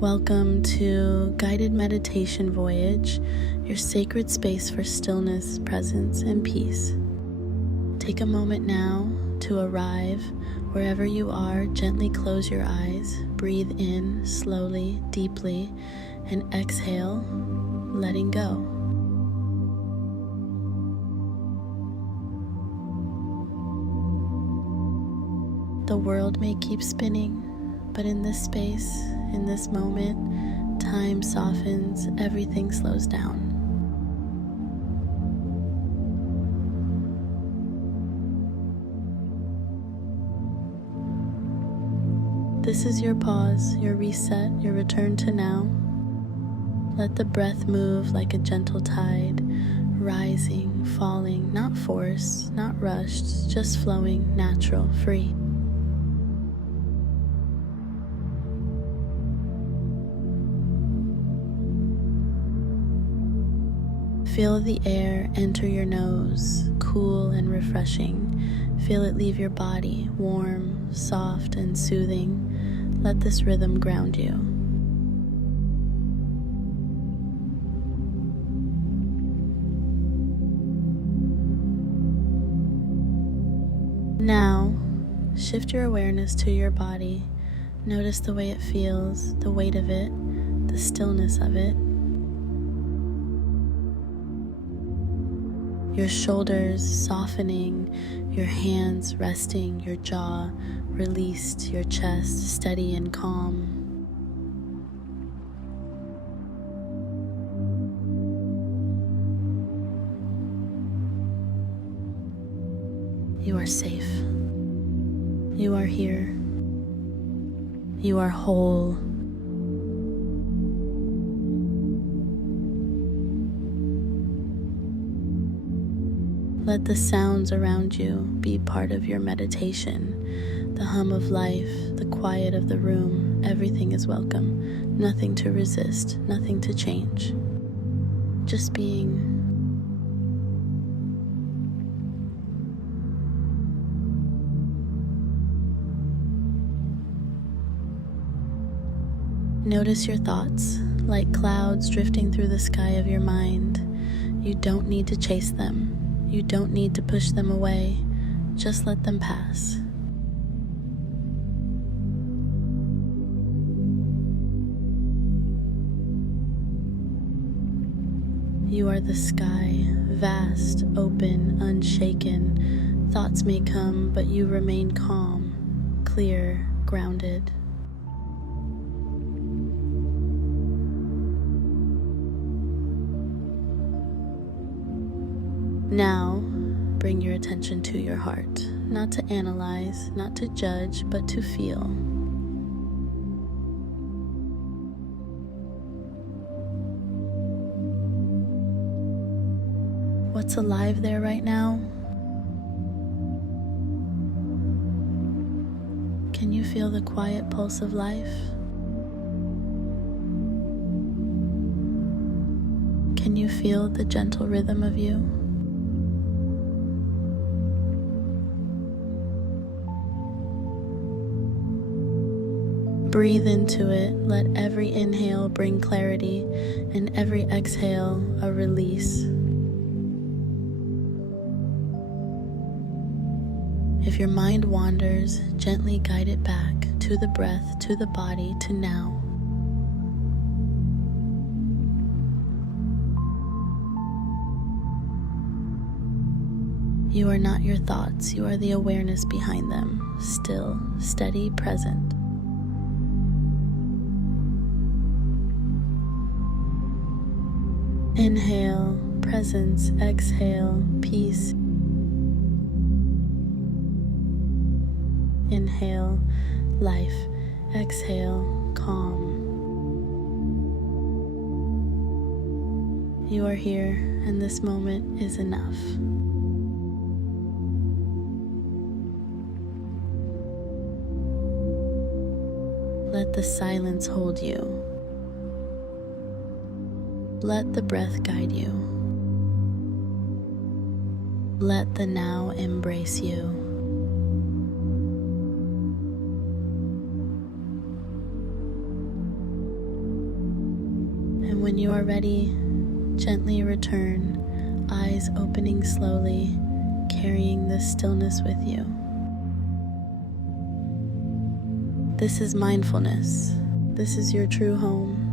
Welcome to Guided Meditation Voyage, your sacred space for stillness, presence, and peace. Take a moment now to arrive. Wherever you are, gently close your eyes, breathe in slowly, deeply, and exhale, letting go. The world may keep spinning, but in this space, in this moment, time softens, everything slows down. This is your pause, your reset, your return to now. Let the breath move like a gentle tide, rising, falling, not forced, not rushed, just flowing, natural, free. Feel the air enter your nose, cool and refreshing. Feel it leave your body, warm, soft, and soothing. Let this rhythm ground you. Now, shift your awareness to your body. Notice the way it feels, the weight of it, the stillness of it. Your shoulders softening, your hands resting, your jaw released, your chest steady and calm. You are safe. You are here. You are whole. Let the sounds around you be part of your meditation. The hum of life, the quiet of the room, everything is welcome. Nothing to resist, nothing to change. Just being. Notice your thoughts, like clouds drifting through the sky of your mind. You don't need to chase them. You don't need to push them away, just let them pass. You are the sky, vast, open, unshaken. Thoughts may come, but you remain calm, clear, grounded. Now, bring your attention to your heart, not to analyze, not to judge, but to feel. What's alive there right now? Can you feel the quiet pulse of life? Can you feel the gentle rhythm of you? Breathe into it. Let every inhale bring clarity, and every exhale a release. If your mind wanders, gently guide it back to the breath, to the body, to now. You are not your thoughts, you are the awareness behind them, still, steady, present. Inhale, presence, exhale, peace. Inhale, life, exhale, calm. You are here, and this moment is enough. Let the silence hold you. Let the breath guide you. Let the now embrace you. When you are ready, gently return, eyes opening slowly, carrying this stillness with you. This is mindfulness. This is your true home.